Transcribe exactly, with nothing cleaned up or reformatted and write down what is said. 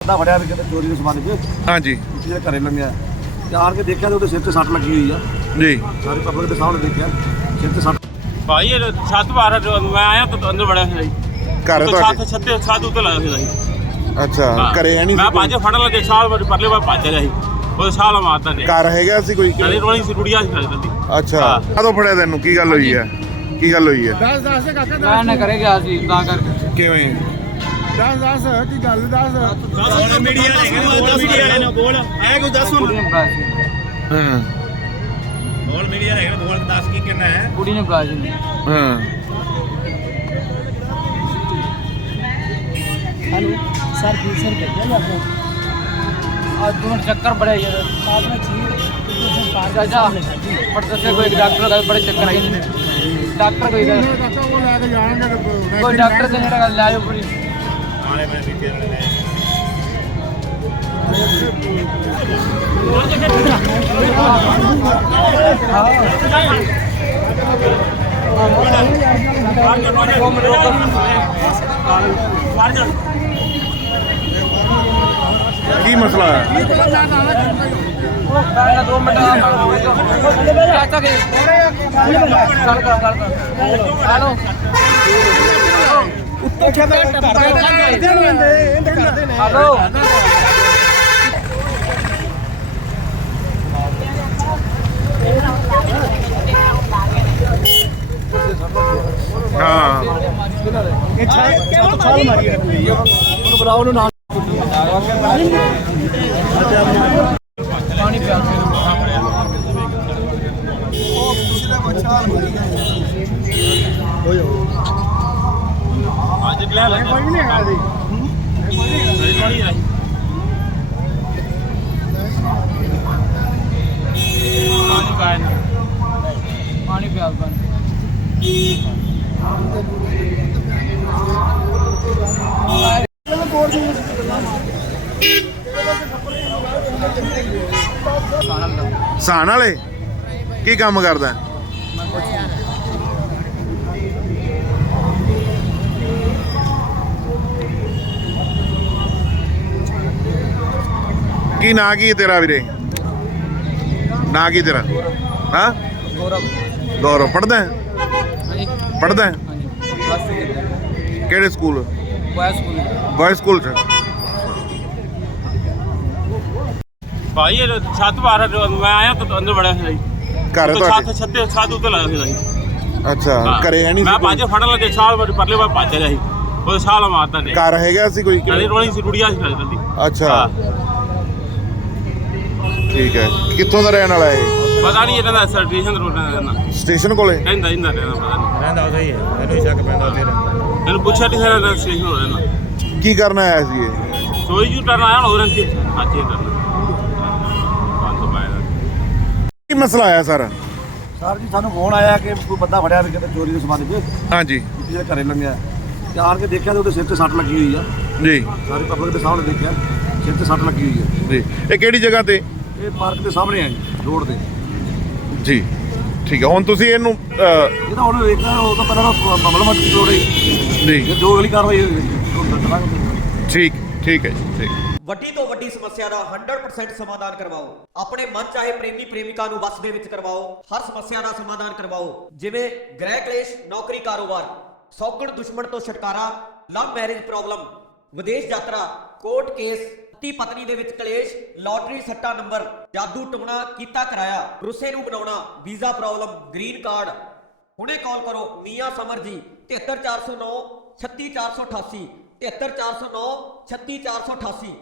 ਬੰਦਾ ਫੜਿਆ ਵੀ ਕਿਤੇ ਚੋਰੀ ਦੇ ਸਮਾਨ 'ਚ। ਹਾਂਜੀ ਪਿੱਛੇ ਘਰੇ ਲੰਘਿਆ ਤੇ ਆਣ ਕੇ ਦੇਖਿਆ ਤੇ ਉਹਦੇ ਸਿਰ ਤੇ ਸੱਟ ਲੱਗੀ ਹੋਈ ਆ। ਜੀ ਸਾਰੇ ਪਬਲਿਕ ਦੇ ਸਾਹਮਣੇ ਦੇਖਿਆ ਸਿਰ ਤੇ ਸੱਟ। ਭਾਈ ਇਹ ਛੱਤ ਬਾਹਰ ਮੈਂ ਆਇਆ ਤਾਂ ਅੰਦਰ ਵੜਿਆ ਸੀ ਘਰ ਛੱਤ ਤੁਹਾਡੇ? ਛੱਤੇ ਛੱਤ ਉੱਤੇ ਲਾਇਆ ਸੀ ਅੱਛਾ ਘਰੇ ਹੈ ਨਹੀਂ ਮੈਂ ਸੀ ਪੰਜ ਫੜ ਲਾ ਦੇ ਸਾਲ ਪਰਲੇ ਵਾਰ ਭੱਜ ਰਿਹਾ ਸੀ ਉਹ ਸਾਲ ਮਾਰਦਾ ਨੇ ਘਰ ਹੈਗਾ ਸੀ ਕੋਈ? ਨਾਲੇ ਰੋਣੀ ਸੀ ਰੁੜੀਆ ਸੀ ਖੜਦੀ। ਅੱਛਾ ਕਦੋਂ ਫੜਿਆ ਤੈਨੂੰ? ਕੀ ਗੱਲ ਹੋਈ ਹੈ? ਕੀ ਗੱਲ ਹੋਈ ਹੈ? ਦਸ ਦਸ ਦੇ ਕਾਕਾ ਮੈਂ ਨਾ ਕਰੇ ਗਿਆ ਸੀ ਤਾਂ ਕਰਕੇ ਕਿਵੇਂ? ਦਸ ਦਸ ਕੀ ਗੱਲ ਦਸ ਹੁਣ ਮੀਡੀਆ ਵਾਲੇ ਕਹਿੰਦੇ ਬੋਲ ਮੀਡੀਆ ਵਾਲੇ ਨੇ ਬੋਲ ਆਇਆ ਕੋਈ ਦੱਸ ਹੁਣ ਕੁੜੀ ਨੇ ਬੁਲਾਇਆ ਸੀ ਹਾਂ ਬੋਲ ਮੀਡੀਆ ਵਾਲੇ ਕਹਿੰਦੇ ਬੋਲ ਦੱਸ ਕੀ ਕਰਨਾ ਹੈ ਕੁੜੀ ਨੇ ਬੁਲਾਇਆ ਸੀ ਹਾਂ हेलो सर जी सर भेजा ही आपको आज दो चक्कर बड़े यार आपने चाहिए जा पर दसे कोई डॉक्टर का बड़े चक्कर आई डॉक्टर कोई ਕਾਕਾ ਉਹ ਲੈ ਕੇ ਜਾਣਗੇ ਤੇ कोई डॉक्टर से जरा ले आओ पूरी ਆਲੇ ਮੈਂ ਮੀਡੀਆ ਵਾਲੇ ਨੇ ਕੀ ਮਸਲਾ ਹੈ? दो मिनट चाचा के गल कर गल कर हेलो हेलो ਹਾਂ ਛਾਲ ਮਾਰੀ ਹੈ ਉਹਨੂੰ ਬੁਲਾਓ ਉਹਨੂੰ ਨਾਲ। पानी पिया ਅੱਜ ਲੈ ਲੈ ਕੋਈ ਨਹੀਂ ਹੈਗਾ ਜੀ ਰੋਣੀ ਆਈ ਪਾਣੀ ਕਾਇਨ पानी पिया ਸਾਨ ਵਾਲੇ ਕੀ ਕੰਮ ਕਰਦਾ? ਕੀ ਨਾਂ ਕੀ ਹੈ ਤੇਰਾ ਵੀਰੇ? ਨਾਂ ਕੀ ਤੇਰਾ? ਹਾਂ गौरव ਗੌਰਵ ਪੜਦਾ हाँ जी ਪੜਦਾ हाँ जी प्लस टू ਕਿਹੜੇ school? Boys school boys school ਚ। ਭਾਈ ਇਹ ਛੱਤ ਬਾਹਰ ਮੈਂ ਆਇਆ ਤਾਂ ਅੰਦਰ ਵੜਿਆ ਸੀ ਘਰ ਛੱਤ ਤੁਹਾਡੇ? ਛੱਤੇ ਛੱਤ ਉੱਤੇ ਲਾਇਆ ਸੀ ਅੱਛਾ ਘਰੇ ਹੈ ਨਹੀਂ ਮੈਂ ਸੀ ਪੰਜ ਕੋਈ? ਫੜ ਲਾ ਦੇ ਸਾਲ ਪਰਲੇ ਵਾਰ ਭੱਜ ਰਿਹਾ ਸੀ ਉਹ ਸਾਲ ਮਾਰਦਾ ਨੇ ਘਰ ਹੈਗਾ ਸੀ ਕੋਈ? ਨਾਲੇ ਰੋਣੀ ਸੀ ਰੁੜੀਆ ਸੀ ਖੜਦੀ। ਅੱਛਾ ਠੀਕ ਹੈ ਕਿੱਥੋਂ ਦਾ ਰਹਿਣ ਵਾਲਾ ਹੈ? ਪਤਾ ਨਹੀਂ ਇਹਨਾਂ ਦਾ ਸਰਟੀਫਿਕੇਸ਼ਨ ਰੋਡ ਦਾ ਸਟੇਸ਼ਨ ਕੋਲੇ? ਕਹਿੰਦਾ ਇੰਦਾ ਰਹਿਣਾ ਪਤਾ ਨਹੀਂ ਰਹਿੰਦਾ ਸਹੀ ਹੈ ਮੈਨੂੰ ਹੀ ਸ਼ੱਕ ਪੈਂਦਾ ਫਿਰ ਇਹਨੂੰ ਪੁੱਛਿਆ ਨਹੀਂ ਸਾਰਾ ਰਜਿਸਟ੍ਰੇਸ਼ਨ ਹੋ ਰਿਹਾ ਕੀ ਕਰਨ ਆਇਆ ਸੀ ਇਹ? ਸੋਈ ਜੂ ਟਰਨ ਆਇਆ ਹੋਰ ਕੀ ਸਾਚੇ ਕਰਨਾ ਬੰਦ ਪਾਇਆ ਕੀ ਮਸਲਾ ਆਇਆ ਸਰ? ਸਰ ਜੀ ਸਾਨੂੰ ਫੋਨ ਆਇਆ ਕਿ ਕੋਈ ਬੰਦਾ ਫੜਿਆ ਵੀ ਕਿਤੇ ਚੋਰੀ ਦੇ ਸਮਾਨ 'ਚ। ਹਾਂਜੀ ਪਿੱਛੇ ਘਰੇ ਲੰਘਿਆ ਤੇ ਆਣ ਕੇ ਦੇਖਿਆ ਤੇ ਉਹਦੇ ਸਿਰ ਤੇ ਸੱਟ ਲੱਗੀ ਹੋਈ ਆ। ਜੀ ਸਾਰੇ ਪਬਲਿਕ ਦੇ ਸਾਹਮਣੇ ਦੇਖਿਆ ਸਿਰ ਤੇ ਸੱਟ ਲੱਗੀ ਹੋਈ ਆ। ਜੀ ਇਹ ਕਿਹੜੀ ਜਗ੍ਹਾ ਤੇ? ਇਹ ਪਾਰਕ ਦੇ ਸਾਹਮਣੇ ਆ ਜੀ ਰੋਡ ਦੇ। ਜੀ ਠੀਕ ਹੈ ਹੁਣ ਤੁਸੀਂ ਇਹਨੂੰ ਅਹ, ਇਹ ਤਾਂ ਹੁਣ ਵੇਖਣਾ ਉਹ ਤਾਂ ਪਹਿਲਾਂ ਤਾਂ ਮਾਮਲਾ ਮੱਚ ਜੋੜੇ ਜੀ ਜੇ ਜੋ ਅਗਲੀ ਕਾਰਵਾਈ ਹੋਈ ਠੀਕ ਠੀਕ ਹੈ ਜੀ ਠੀਕ। ਵੱਡੀ ਤੋਂ ਵੱਡੀ ਸਮੱਸਿਆ ਦਾ ਸੌ ਪਰਸੈਂਟ ਸਮਾਧਾਨ ਕਰਵਾਓ। ਆਪਣੇ ਮਨ ਚਾਹੇ ਪ੍ਰੇਮੀ ਪ੍ਰੇਮਿਕਾ ਨੂੰ ਵਸ ਦੇ ਵਿੱਚ ਕਰਵਾਓ। ਹਰ ਸਮੱਸਿਆ ਦਾ ਸਮਾਧਾਨ ਕਰਵਾਓ, ਜਿਵੇਂ ਗ੍ਰਹਿ ਕਲੇਸ਼, ਨੌਕਰੀ, ਕਾਰੋਬਾਰ, ਸੌਗਣ ਦੁਸ਼ਮਣ ਤੋਂ ਛੁਟਕਾਰਾ, ਲਵ ਮੈਰਿਜ ਪ੍ਰੋਬਲਮ, ਵਿਦੇਸ਼ ਯਾਤਰਾ, ਕੋਰਟ ਕੇਸ, ਪਤੀ ਪਤਨੀ ਦੇ ਵਿੱਚ ਕਲੇਸ਼, ਲਾਟਰੀ ਸੱਟਾ ਨੰਬਰ, ਜਾਦੂ ਟੋਣਾ ਕੀਤਾ ਕਰਾਇਆ, ਰੁੱਸੇ ਨੂੰ ਬਣਾਉਣਾ, ਵੀਜ਼ਾ ਪ੍ਰੋਬਲਮ, ਗ੍ਰੀਨ ਕਾਰਡ। ਹੁਣੇ ਕਾਲ ਕਰੋ ਮੀਆਂ ਸਮਰ ਜੀ तिहत्तर चार सौ नौ छत्तीस चार सौ अठासी तिहत्तर चार सौ नौ छत्तीस चार सौ अठासी।